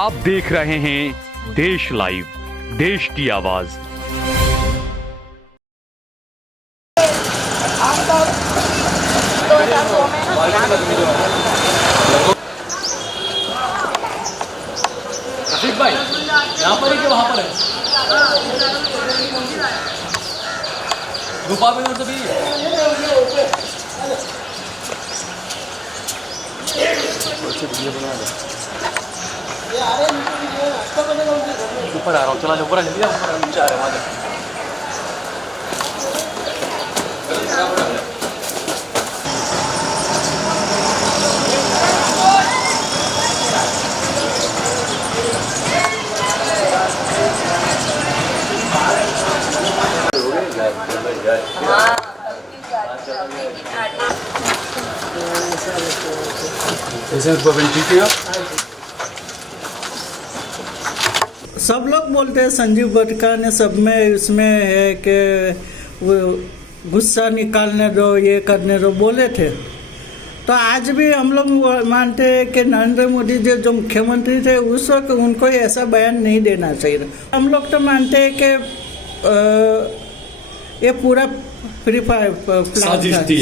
आप देख रहे हैं देश लाइव, देश की आवाज। रफीक भाई यहाँ पर है कि वहाँ पर है? गुफा में तो भी ऊपर आ रहा हूँ, चला ऊपर आ जल्दी, ऊपर नीचे आ रहा है वहाँ। सब लोग बोलते हैं संजीव बटका ने सब में इसमें है कि वो गुस्सा निकालने दो, ये करने दो बोले थे। तो आज भी हम लोग मानते हैं कि नरेंद्र मोदी जी जो मुख्यमंत्री थे उस वक्त उनको ऐसा बयान नहीं देना चाहिए। हम लोग तो मानते हैं कि ये पूरा साजिश थी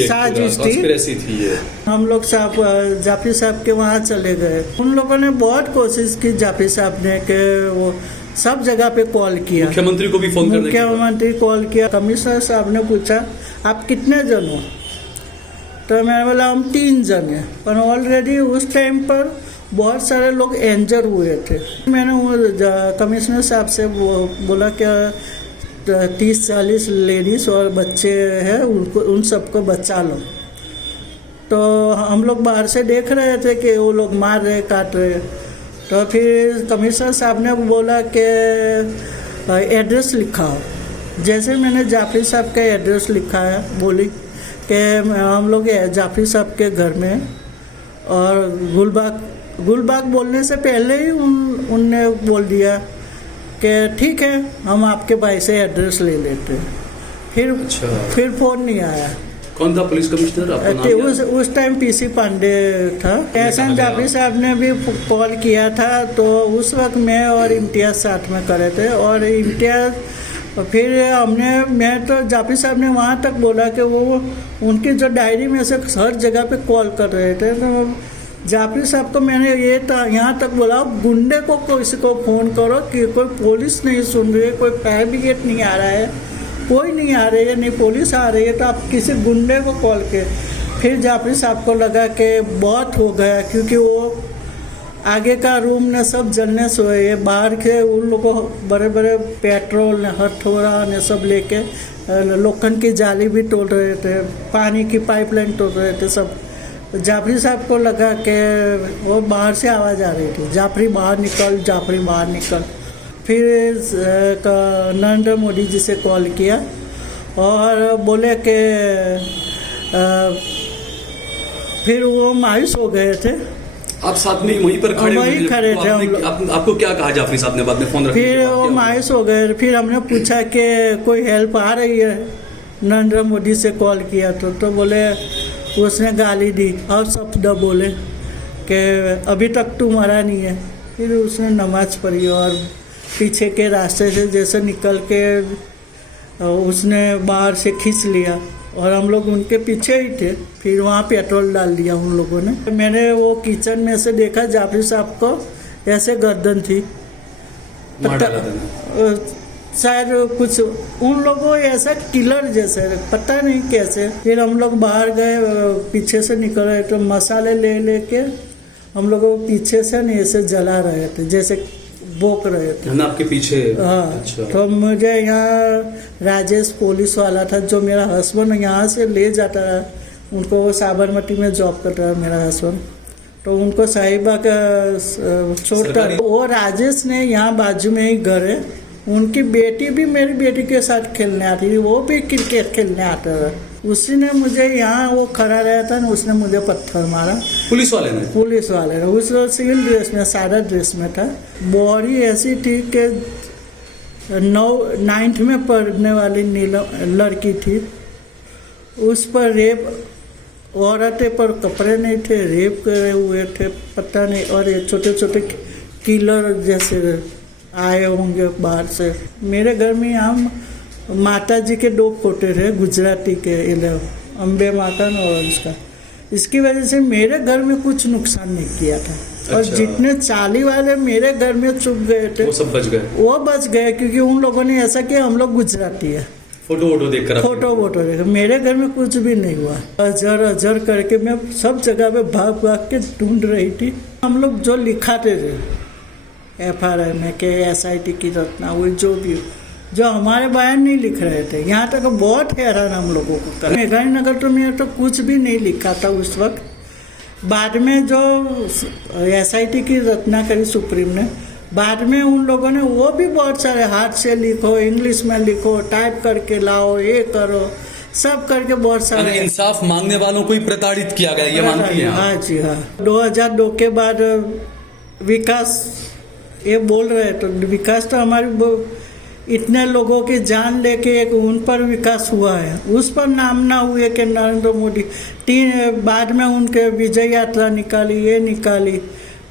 ये। हम लोग जाफरी साहब के वहाँ चले गए। उन लोगों ने बहुत कोशिश की, जाफरी साहब ने, कि वो सब जगह पे कॉल किया, मुख्यमंत्री को भी फोन करने मुख्यमंत्री कॉल किया। कमिश्नर साहब ने पूछा आप कितने जन हो, तो मैंने बोला हम 3 जन हैं। पर ऑलरेडी उस टाइम पर बहुत सारे लोग इंजर हुए थे। मैंने वो कमिश्नर साहब से बोला कि 30-40 लेडीज़ और बच्चे हैं, उनको उन सबको बचा लो। तो हम लोग बाहर से देख रहे थे कि वो लोग मार रहे, काट रहे। तो फिर कमिश्नर साहब ने बोला कि एड्रेस लिखाओ। जैसे मैंने जाफरी साहब का एड्रेस लिखा है, बोली कि हम लोग जाफरी साहब के घर में, और गुलबाग बोलने से पहले ही उनने बोल दिया कि ठीक है हम आपके भाई से एड्रेस ले लेते हैं। फिर फोन नहीं आया। कौन था पुलिस कमिश्नर? उस टाइम पीसी पांडे था। एहसान जाफरी साहब ने भी कॉल किया था, तो उस वक्त मैं और इम्तियाज साथ में करे थे। और इम्तियाज फिर मैं तो जाफरी साहब ने वहाँ तक बोला कि वो उनकी जो डायरी में से हर जगह पे कॉल कर रहे थे। तो जाफरी साहब को मैंने ये यहाँ तक बोला गुंडे को किसी को फ़ोन करो कि कोई पुलिस नहीं सुन रही है, कोई फायर ब्रिगेड नहीं आ रहा है, कोई नहीं आ रही है, नहीं पुलिस आ रही है, तो आप किसी गुंडे को कॉल के। फिर जाफरी साहब को लगा कि बहुत हो गया, क्योंकि वो आगे का रूम ने सब जलने सोए, बाहर के उन लोगों को बड़े बड़े पेट्रोल ने हथौड़ा ने सब लेके लोखंड की जाली भी तोड़ रहे थे, पानी की पाइपलाइन तोड़ रहे थे सब। जाफरी साहब को लगा कि वो बाहर से आवाज़ आ रही थी, जाफरी बाहर निकल, जाफरी बाहर निकल। फिर नरेंद्र मोदी जी से कॉल किया और बोले कि फिर वो मायूस हो गए थे। आप साथ में वहीं पर खड़े थे हम लोग। आपको क्या कहा जाफरी साहब ने बाद में फोन रखने के बाद? फिर वो मायूस हो गए। फिर हमने पूछा कि कोई हेल्प आ रही है, नरेंद्र मोदी से कॉल किया तो बोले, उसने गाली दी और शब्द बोले कि अभी तक तू मरा नहीं है। फिर उसने नमाज पढ़ी और पीछे के रास्ते से जैसे निकल के उसने बाहर से खींच लिया और हम लोग उनके पीछे ही थे। फिर वहाँ पेट्रोल डाल दिया उन लोगों ने। मैंने वो किचन में से देखा जाफरी साहब को ऐसे गर्दन थी, शायद कुछ उन लोगों ऐसा किलर जैसे, पता नहीं कैसे। फिर हम लोग बाहर गए, पीछे से निकल रहे तो मसाले ले लेके हम लोग पीछे से नहीं ऐसे जला रहे थे, जैसे बोक रहे थे ना आपके पीछे। हाँ। अच्छा। तो मुझे यहाँ राजेश पुलिस वाला था, जो मेरा हस्बैंड यहाँ से ले जाता है, उनको वो साबरमती में जॉब करता है मेरा हस्बैंड, तो उनको साहिबा का छोड़ता। वो राजेश ने यहाँ बाजू में ही घर है, उनकी बेटी भी मेरी बेटी के साथ खेलने आती थी, वो भी क्रिकेट खेलने आता था। उसी ने मुझे यहाँ वो खड़ा रहा था ना, उसने मुझे पत्थर मारा। पुलिस वाले ने उस सिविल ड्रेस में, सादा ड्रेस में था। बॉडी ऐसी थी कि 9th में पढ़ने वाली लड़की थी, उस पर रेप, औरतें पर कपड़े नहीं थे, रेप करे हुए थे, पता नहीं। और ये छोटे छोटे किलर जैसे आए होंगे बाहर से। मेरे घर में हम माता जी के 2 फोटो थे गुजराती के, अम्बे माता और उसका। इसकी वजह से मेरे घर में कुछ नुकसान नहीं किया था। और जितने चाली वाले मेरे घर में चुप गए थे वो सब बच गए। वो बच गए क्योंकि उन लोगों ने ऐसा किया, हम लोग गुजराती है, फोटो देखकर फोटो देख। मेरे घर में कुछ भी नहीं हुआ। अजर करके मैं सब जगह पे भाग के ढूंढ रही थी। हम लोग जो लिखाते थे FRI में के SIT की रचना हुई, जो भी जो हमारे बयान नहीं लिख रहे थे, यहाँ तक बहुत हैरान हम लोगों को कर। मेघानी नगर तो मैं तो कुछ भी नहीं लिखा था उस वक्त। बाद में जो SIT की रचना करी सुप्रीम ने, बाद में उन लोगों ने वो भी बहुत सारे हाथ से लिखो, इंग्लिश में लिखो, टाइप करके लाओ, ये करो, सब करके बहुत सारे। इंसाफ मांगने वालों को ही प्रताड़ित किया गया, ये मानती हैं? हाँ जी हाँ। 2002 के बाद विकास ये बोल रहे, तो विकास तो हमारी इतने लोगों की जान लेके एक उन पर विकास हुआ है, उस पर नाम ना हुए कि नरेंद्र मोदी। बाद में उनके विजय यात्रा निकाली, ये निकाली,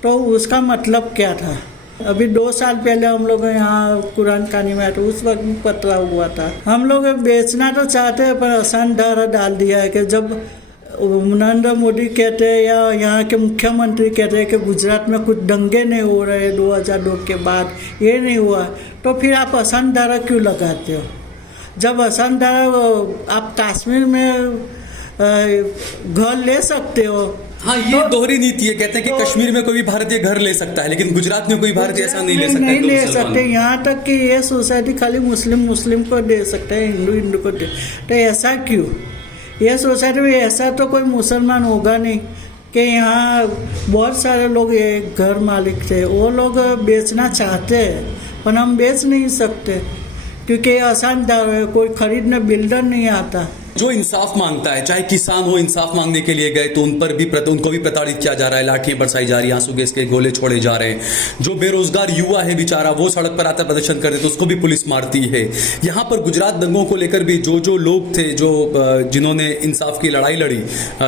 तो उसका मतलब क्या था? अभी 2 साल पहले हम लोग यहाँ कुरान खानी में, तो उस वक्त पतला हुआ था। हम लोग बेचना तो चाहते हैं, पर आसान धारा डाल दिया है कि जब नरेंद्र मोदी कहते हैं या यहाँ के मुख्यमंत्री कहते हैं कि गुजरात में कुछ दंगे नहीं हो रहे 2002 के बाद, ये नहीं हुआ, तो फिर आप आसान धारा क्यों लगाते हो? जब आसान धारा आप कश्मीर में घर ले सकते हो। हाँ, ये दोहरी नीति है। कहते हैं कि कश्मीर में कोई भी भारतीय घर ले सकता है, लेकिन गुजरात में कोई भारतीय ऐसा नहीं ले सकता। नहीं ले सकते। यहाँ तक कि ये सोसाइटी खाली मुस्लिम को दे सकते हैं, हिंदू को दे। तो ऐसा क्यों? ये सोसाइटी में ऐसा तो कोई मुसलमान होगा नहीं कि यहाँ बहुत सारे लोग ये घर मालिक थे, वो लोग बेचना चाहते हैं, पर हम बेच नहीं सकते क्योंकि आसान कोई खरीदने बिल्डर नहीं आता। जो इंसाफ मांगता है, चाहे किसान हो, इंसाफ मांगने के लिए गए तो उनको भी प्रताड़ित किया जा रहा है, लाठियां बरसाई जा रही है, आंसू गैस के गोले छोड़े जा रहे हैं। जो बेरोजगार युवा है बेचारा, वो सड़क पर आकर प्रदर्शन करते तो उसको भी पुलिस मारती है। यहाँ पर गुजरात दंगों को लेकर भी जो लोग थे, जिन्होंने इंसाफ की लड़ाई लड़ी,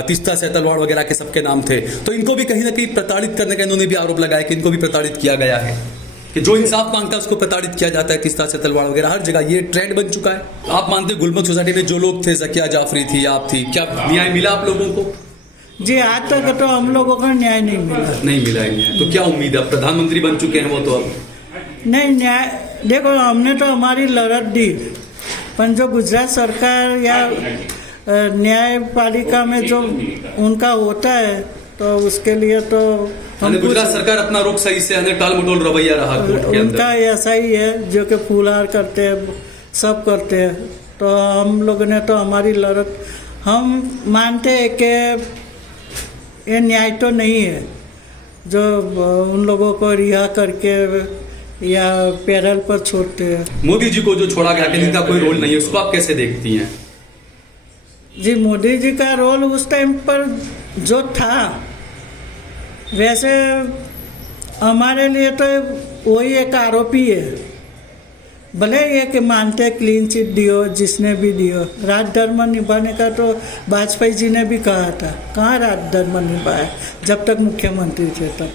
तीस्ता सेतलवाड़ वगैरह के सबके नाम थे, तो इनको भी कहीं ना कहीं प्रताड़ित करने का इन्होंने भी आरोप लगाया कि इनको भी प्रताड़ित किया गया है, कि जो इंसाफ मांगता है उसको प्रताड़ित किया जाता है। तीस्ता सेतलवाड़ वगैरह हर जगह ये ट्रेंड बन चुका है। आप मानते हैं गुलमर्ग सोसाइटी में जो लोग थे, जकिया जाफरी थी, आप थी, क्या न्याय मिला आप लोगों को? जी, आज तक तो हम लोगों का न्याय नहीं मिला है न्याय। तो क्या उम्मीद है? प्रधानमंत्री बन चुके हैं वो, तो अब नहीं न्याय। देखो, हमने तो हमारी लड़त दी, पर जो गुजरात सरकार या न्यायपालिका में जो उनका होता है, तो उसके लिए तो गुजरात सरकार अपना रुख सही से टाल मटोल रवैया रहा कोर्ट के अंदर। उनका ऐसा ही है, जो कि फूलहार करते हैं, सब करते हैं। तो हम लोगों ने तो हमारी लड़त, हम मानते हैं कि ये न्याय तो नहीं है जो उन लोगों को रिहा करके या पैरल पर छोड़ते हैं। मोदी जी को जो छोड़ा गया, कि इनका कोई रोल नहीं है, उसको आप कैसे देखती हैं? जी, मोदी जी का रोल उस टाइम पर जो था, वैसे हमारे लिए तो वही एक आरोपी है। भले ये कि मानते हैं क्लीन चिट दियो, जिसने भी दियो, राज धर्म निभाने का तो वाजपेयी जी ने भी कहा था। कहाँ राज धर्म निभाया जब तक मुख्यमंत्री थे तब।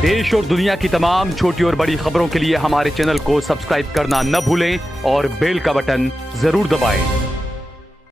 देश और दुनिया की तमाम छोटी और बड़ी खबरों के लिए हमारे चैनल को सब्सक्राइब करना न भूलें और बेल का बटन जरूर दबाएं।